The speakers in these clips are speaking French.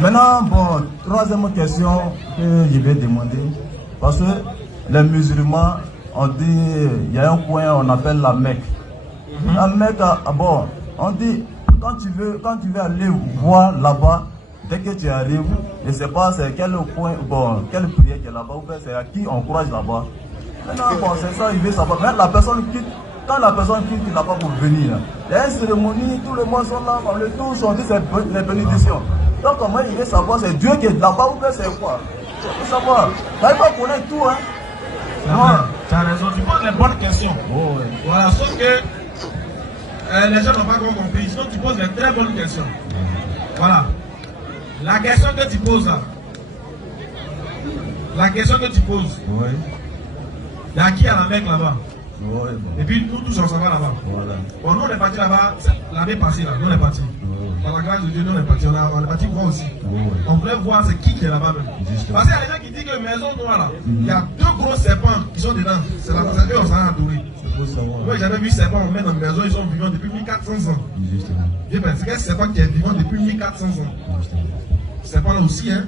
Maintenant, bon, troisième question que je vais demander, parce que les musulmans, on dit, il y a un coin, on appelle la Mecque. La Mecque, bon, on dit, quand tu veux aller voir là-bas, dès que tu arrives, je ne sais pas c'est quel point, bon, quelle prière qui est là-bas, ou c'est à qui on croise là-bas. Maintenant, bon, c'est ça, il veut savoir. Mais la personne quitte, quand la personne quitte là-bas pour venir, il y a une cérémonie, tout le monde sont là, on le touche, on dit c'est les bénédictions. Donc, comment il veut savoir, c'est Dieu qui est là-bas ou c'est quoi? Il faut savoir. Il ne faut pas connaître tout, hein. Tu as raison, tu poses les bonnes questions. Oh, ouais. Voilà, sauf que les gens n'ont pas encore compris. Sinon, tu poses les très bonnes questions. Voilà. La question que tu poses là. La question que tu poses. Oui. Il y a qui à la Mecque là-bas? Oui, bon. Et puis nous tous on s'en va là-bas. Voilà. Bon, nous on est partis là-bas l'année passée là. Nous on est partis. Par la grâce de Dieu, nous on est partis. On est partis voir aussi. On voulait voir c'est qui est là-bas même. Parce qu'il y a des gens qui disent que maison noire là, il y a deux gros serpents qui sont dedans. C'est la eux on s'en a adoré. Moi j'avais vu serpents, on met dans une maison, ils sont vivants depuis 1400 ans. Justement. Je pense que c'est serpent qui est vivant depuis 1400 ans. Serpent là aussi, hein.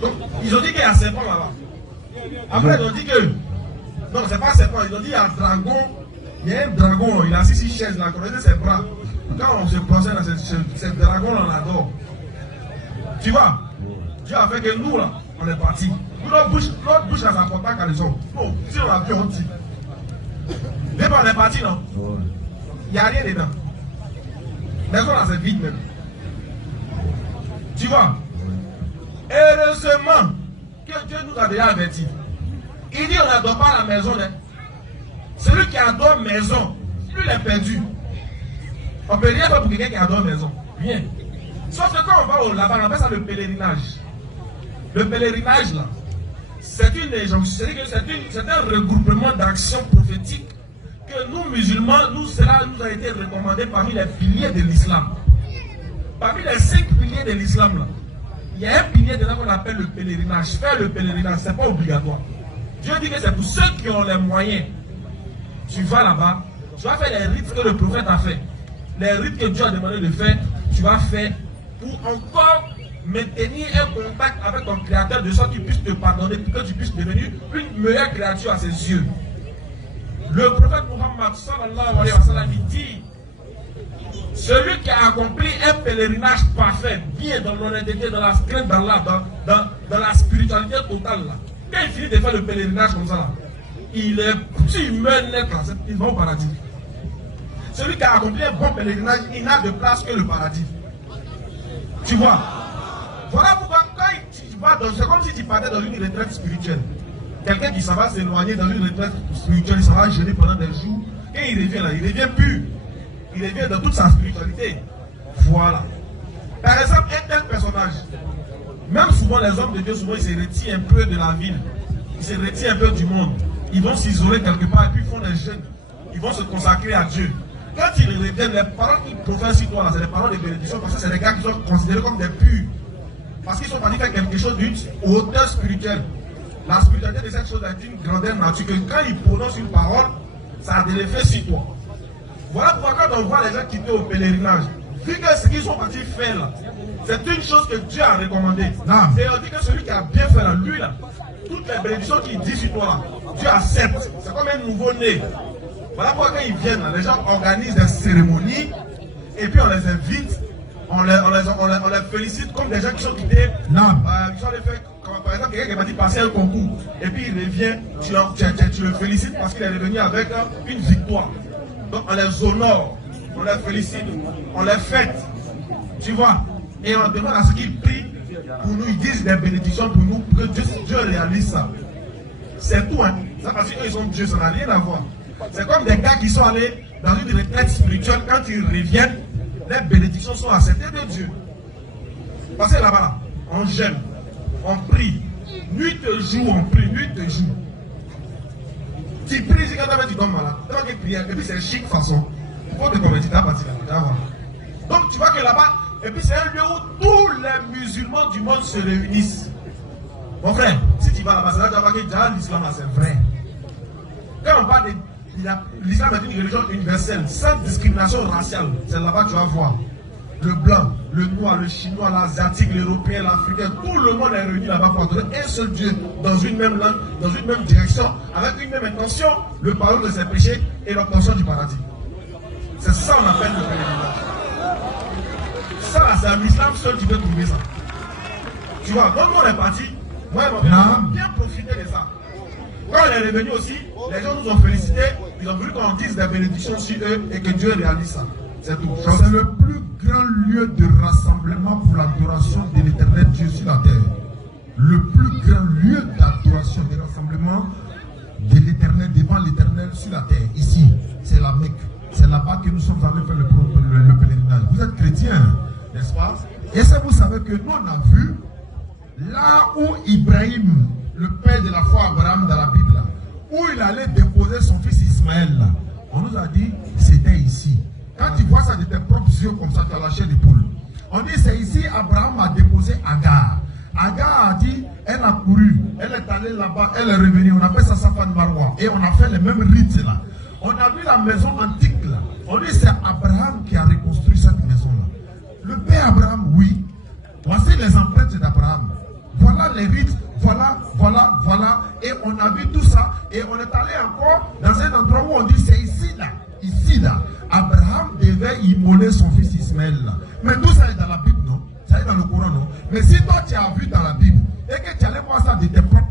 Donc ils ont dit qu'il y a un serpent là-bas. Après ils ont dit que non, c'est pas serpent, ils ont dit qu'il y a un dragon. Il y a un dragon, il a assis sur chaise là, connaissez ses bras. Quand on se procède à ce dragon là, on adore. Tu vois, Dieu a fait que nous là, on est partis. Notre bouche là, ça contact à les hommes. Non, si on a vu, on dit. Mais bon, on est partis, non? Il n'y a rien dedans. Maison là, c'est vide même. Tu vois? Heureusement que Dieu nous a déjà avertis. Il dit on n'adore pas la maison. Hein. Celui qui adore maison, lui il est perdu. On ne peut rien faire pour quelqu'un qui adore maison. Rien. Sauf que quand on va là-bas, on appelle ça le pèlerinage. Le pèlerinage là, c'est un regroupement d'actions prophétiques que nous musulmans, cela nous a été recommandé parmi les piliers de l'islam. Parmi les 5 piliers de l'islam là, il y a un pilier de là qu'on appelle le pèlerinage. Faire le pèlerinage, ce n'est pas obligatoire. Dieu dit que c'est pour ceux qui ont les moyens. Tu vas là-bas, tu vas faire les rites que le prophète a fait. Les rites que Dieu a demandé de faire, tu vas faire pour encore maintenir un contact avec ton créateur de sorte qu'il puisse te pardonner, pour que tu puisses devenir une meilleure créature à ses yeux. Le prophète Muhammad sallallahu alayhi wa sallam dit, celui qui a accompli un pèlerinage parfait, bien dans l'honnêteté, dans la crainte d'Allah, dans la spiritualité totale, là, quand il finit de faire le pèlerinage comme ça, là, s'il meurt net, là, il va au paradis. Celui qui a accompli un bon pèlerinage, il n'a de place que le paradis. Tu vois? Voilà pourquoi quand tu vas c'est comme si tu partais dans une retraite spirituelle. Quelqu'un qui s'en va s'éloigner dans une retraite spirituelle, il s'en va gêner pendant des jours, et il revient là, il revient pur. Il revient dans toute sa spiritualité. Voilà. Par exemple, un tel personnage, même souvent les hommes de Dieu, souvent ils se retirent un peu de la ville, ils se retirent un peu du monde. Ils vont s'isoler quelque part et puis ils font des jeûnes. Ils vont se consacrer à Dieu. Quand ils reviennent, les paroles qu'ils professent sur toi, c'est des paroles de bénédiction parce que c'est des gars qui sont considérés comme des purs. Parce qu'ils sont partis faire quelque chose d'une hauteur spirituelle. La spiritualité de cette chose est une grandeur nature que quand ils prononcent une parole, ça a de l'effet sur toi. Voilà pourquoi quand on voit les gens quitter au pèlerinage, vu que ce qu'ils sont partis faire là, c'est une chose que Dieu a recommandé. Et on dit que celui qui a bien fait là, lui là, toutes les bénédictions qu'il dit sur toi là, Dieu accepte. C'est comme un nouveau-né. Voilà pourquoi quand ils viennent, les gens organisent des cérémonies et puis on les invite, on les félicite comme des gens qui sont quittés. Qui sont fait, comme par exemple quelqu'un qui va dire passer un concours et puis il revient, tu le félicites parce qu'il est revenu avec une victoire. Donc on les honore, on les félicite, on les fête, tu vois, et on demande à ce qu'ils prient pour nous, ils disent des bénédictions pour nous, pour que Dieu réalise ça. C'est tout, hein. Ça parce qu'ils sont Dieu, ça n'a rien à voir. C'est comme des gars qui sont allés dans une retraite spirituelle, quand ils reviennent, les bénédictions sont acceptées de Dieu. Parce que là-bas, on jeûne, on prie, nuit et jour, on prie, nuit et jour. Tu pries, si quand tu tombes malade, tu vas prier, et puis c'est chic façon. Il faut te convertir, tu vas partir là. Donc tu vois que là-bas, et puis c'est un lieu où tous les musulmans du monde se réunissent. Mon frère, si tu vas là-bas, c'est là que tu vas voir que l'islam là, c'est vrai. Quand on parle de l'islam est une religion universelle, sans discrimination raciale, c'est là-bas que tu vas voir. le blanc, le noir, le chinois, l'asiatique, l'européen, l'africain, tout le monde est réuni là-bas pour adorer un seul Dieu, dans une même langue, dans une même direction, avec une même intention, le pardon de ses péchés et l'obtention du paradis. C'est ça qu'on appelle le pèlerinage. Ça là, c'est un islam seul qui peut trouver ça. Tu vois, quand on est parti, moi et mon père, on a bien profité de ça. Quand on est revenu aussi, les gens nous ont félicités, ils ont voulu qu'on dise des bénédictions sur eux et que Dieu réalise ça. C'est tout. C'est le plus grand lieu de rassemblement pour l'adoration de l'éternel Dieu sur la terre. Le plus grand lieu d'adoration, de rassemblement de l'éternel, devant l'éternel sur la terre. Ici, c'est la Mecque. C'est là-bas que nous sommes allés faire le pèlerinage. Vous êtes chrétiens, n'est-ce pas? Et ça, vous savez que nous, on a vu là où Ibrahim, le père de la foi Abraham dans la Bible, où il allait déposer son fils Ismaël. On nous a dit, c'était ici. Quand tu vois ça de tes propres yeux comme ça, tu as lâché les poules. On dit, c'est ici Abraham a déposé Agar. Agar a dit, elle a couru, elle est allée là-bas, elle est revenue. On appelle ça Safan Marwa. Et on a fait les mêmes rites là. On a vu la maison antique là. On dit, c'est Abraham qui a reconstruit cette maison là. Le père Abraham, oui. Voici les empreintes d'Abraham. Voilà les rites, voilà. Et on a vu tout ça. Et on est allé encore dans un endroit où on dit, c'est ici là. Abraham devait immoler son fils Ismaël là. Mais tout ça est dans la Bible, non? Ça est dans le Coran, non? Mais si toi tu as vu dans la Bible et que tu allais voir ça de tes propres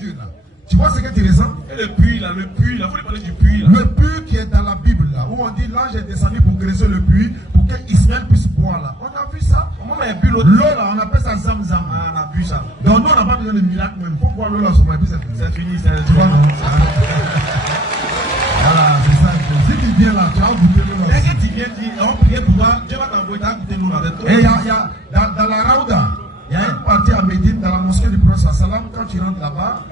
yeux là, tu vois ce que tu ressens? Et le puits là, il faut parler du puits là. Le puits qui est dans la Bible là, où on dit l'ange est descendu pour creuser le puits, pour que Ismaël puisse boire là. On a vu ça. Comment on a bu l'eau là, on appelle ça Zamzam. Ah, on a bu ça. Donc nous on n'a pas besoin de miracle même. Pour boire l'eau là, c'est fini. C'est fini. Voilà, c'est ça. Si tu viens là, tu as goûté l'eau là. Est-ce que tu viens dire, on prie pour toi, Dieu va t'envoyer, tu as goûté l'eau là. Et il y a dans la Raouda, il y a une partie à Médine, dans la mosquée du prophète Salam, quand tu rentres là-bas,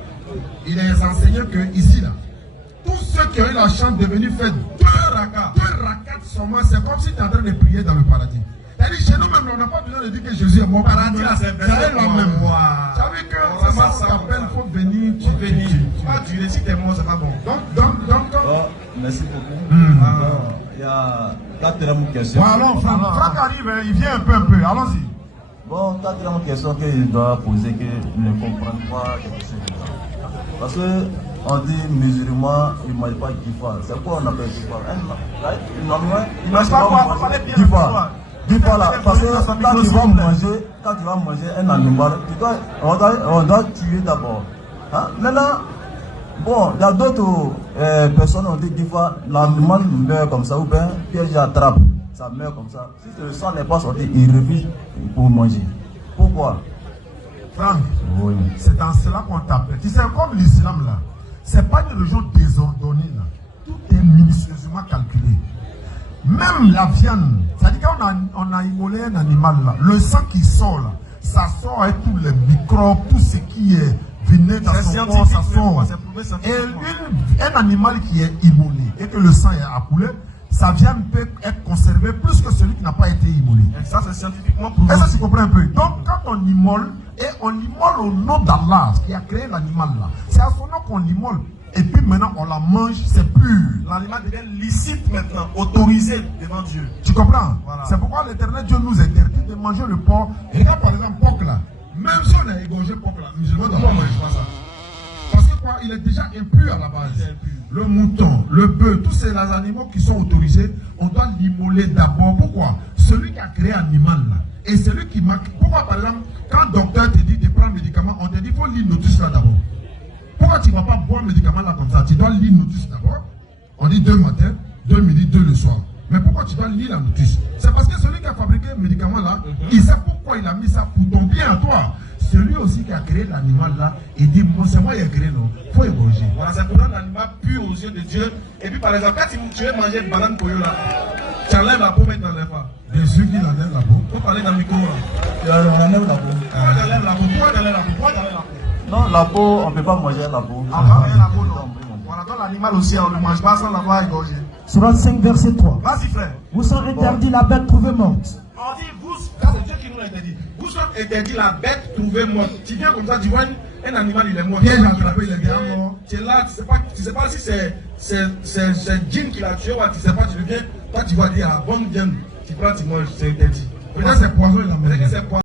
il est enseigné que ici là, tous ceux qui ont eu la chance de venir faire deux rakats seulement, c'est comme si tu es en train de prier dans le paradis. C'est-à-dire, chez nous même, on n'a pas besoin de dire que Jésus est mort. Paradis là, c'est la même. Tu as vu que c'est ça qu'on appelle, il faut venir, tu venir. Tu dis si tu es mort, c'est pas bon. Donc. Merci beaucoup. Il y a quatrième question. Bon, alors, Franck arrive, il vient un peu. Allons-y. Bon, quatrième question qu'il doit poser, qu'il ne comprend pas quelque chose. Parce que on dit musulman, il ne mange pas Gifa. C'est quoi on appelle Gifa? Il ne mange pas Gifa là. Parce que quand tu vas manger un animal, on doit tuer d'abord. Hein? Maintenant, bon, il y a d'autres personnes qui ont dit Gifa, l'animal meurt comme ça, ou bien piège attrape, ça meurt comme ça. Si le sang n'est pas sorti, il refuse pour manger. Pourquoi? Franck, oui. C'est dans cela qu'on t'appelle. Tu sais, comme l'islam là, c'est pas une religion désordonnée là. Tout est minutieusement calculé. Même la viande, c'est-à-dire qu'on a immolé un animal là, le sang qui sort là, ça sort avec tous les microbes, tout ce qui est venu dans son corps, ça sort. Et un animal qui est immolé et que le sang est accoulé, sa viande peut être conservée plus que celui qui n'a pas été immolé. Et ça, c'est scientifiquement prouvé. Et ça, tu comprends un peu. Donc, quand on immole, et on immole au nom d'Allah, qui a créé l'animal là, c'est à son nom qu'on l'immole. Et puis maintenant, on la mange, c'est pur. L'animal devient licite maintenant, autorisé devant Dieu. Tu comprends? Voilà. C'est pourquoi l'Éternel Dieu nous interdit de manger le porc. Regarde par exemple, porc là. Même si on a égorgé porc là, musulman ne mange pas ça. Parce que quoi, il est déjà impur à la base. Le mouton, le bœuf, tous ces animaux qui sont autorisés, on doit l'immoler d'abord. Pourquoi? Celui qui a créé l'animal là, et celui qui marque. Pourquoi par exemple, quand le docteur te dit de prendre un médicament, on te dit qu'il faut lire notice là d'abord. Pourquoi tu ne vas pas boire un médicament là comme ça? Tu dois lire notice d'abord. On dit 2 matin, 2 midi, 2 le soir. Mais pourquoi tu dois lire la notice? C'est parce que celui qui a fabriqué le médicament là, il sait pourquoi il a mis ça pour ton bien à toi. Celui aussi qui a créé l'animal là, il dit, bon, c'est moi qui ai créé, non? Il faut égorger. Voilà, c'est pour rendre l'animal pur aux yeux de Dieu. Et puis par exemple, quand tu veux manger une banane pour eux là, tu enlèves la peau, mais tu n'enlèves pas. Bien sûr qu'il enlève la peau. Il faut parler dans le micro là. On enlève la peau. Pourquoi tu enlèves la peau? Pourquoi tu enlèves la peau? Pourquoi tu enlèves la peau? Non, la peau, on ne peut pas manger la peau. Ah, pas la peau, non. Voilà, donc l'animal aussi, on ne le mange pas sans l'avoir égorgé. Surat 5, verset 3. Vas-y, frère. Vous sont interdits la bête trouvée morte. On dit, vous, c'est Dieu qui nous l'a interdit. Vous sont interdits la bête trouvée morte. Tu viens comme ça, tu vois un animal, il est mort. Piège attrapé, il est déjà mort. Tu es là, tu sais pas si c'est Jin qui l'a tué ou tu sais pas, tu viens, toi tu vas dire, ah, bonne viande, tu prends, tu manges, c'est interdit. Peut-être c'est poison, il a Peut-être que mangé. c'est poison.